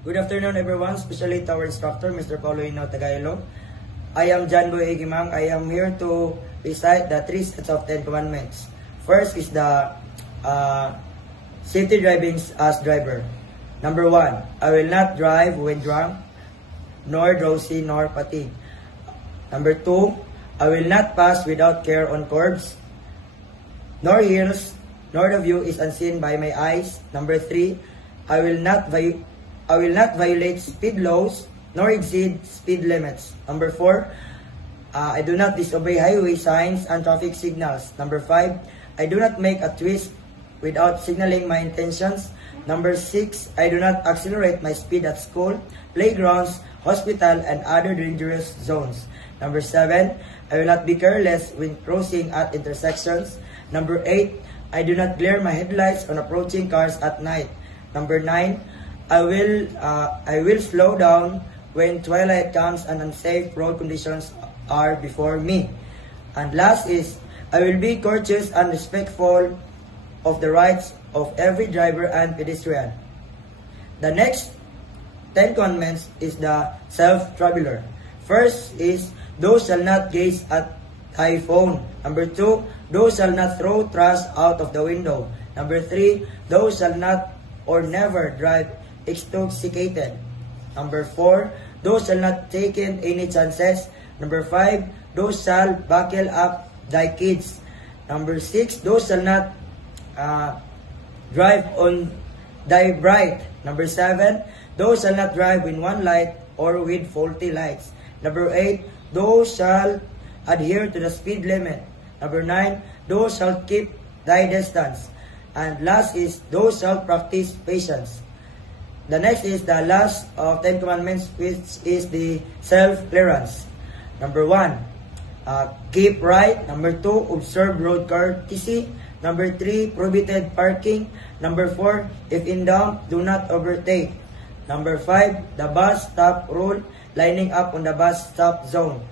Good afternoon everyone, especially to our instructor, Mr. Paulo Hino Tagailo. I am John Boy Egimang. I am here to recite the 3 sets of 10 commandments. First is the safety driving as driver. Number 1, I will not drive when drunk, nor drowsy, nor fatigued. Number 2, I will not pass without care on curbs, nor hills, nor the view is unseen by my eyes. Number 3, I will not violate speed laws nor exceed speed limits. Number 4, I do not disobey highway signs and traffic signals. Number 5, I do not make a twist without signaling my intentions. Number 6, I do not accelerate my speed at school, playgrounds, hospital, and other dangerous zones. Number 7, I will not be careless when crossing at intersections. Number 8, I do not glare my headlights on approaching cars at night. Number 9, I will slow down when twilight comes and unsafe road conditions are before me. And last is, I will be courteous and respectful of the rights of every driver and pedestrian. The next 10 commandments is the self-traveler. First is, thou shalt not gaze at thy phone. Number 2, thou shalt not throw trash out of the window. Number 3, thou shalt not or never drive intoxicated. Number 4, thou shalt not take any chances. Number 5, thou shalt buckle up thy kids. Number 6, thou shalt not drive on thy bright. Number 7, thou shalt not drive with one light or with faulty lights. Number 8, thou shalt adhere to the speed limit. Number 9, thou shalt keep thy distance. And last is, thou shalt practice patience. The next is the last of 10 commandments, which is the self-clearance. Number 1, keep right. Number 2, observe road courtesy. Number 3, prohibited parking. Number 4, if in doubt, do not overtake. Number 5, the bus stop rule, lining up on the bus stop zone.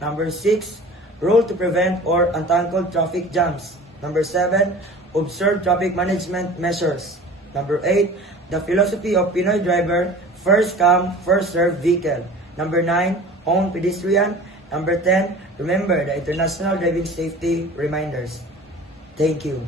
Number 6, rule to prevent or untangle traffic jams. Number 7, observe traffic management measures. Number 8, the philosophy of Pinoy driver, first come, first serve vehicle. Number 9, own pedestrian. Number 10, remember the international driving safety reminders. Thank you.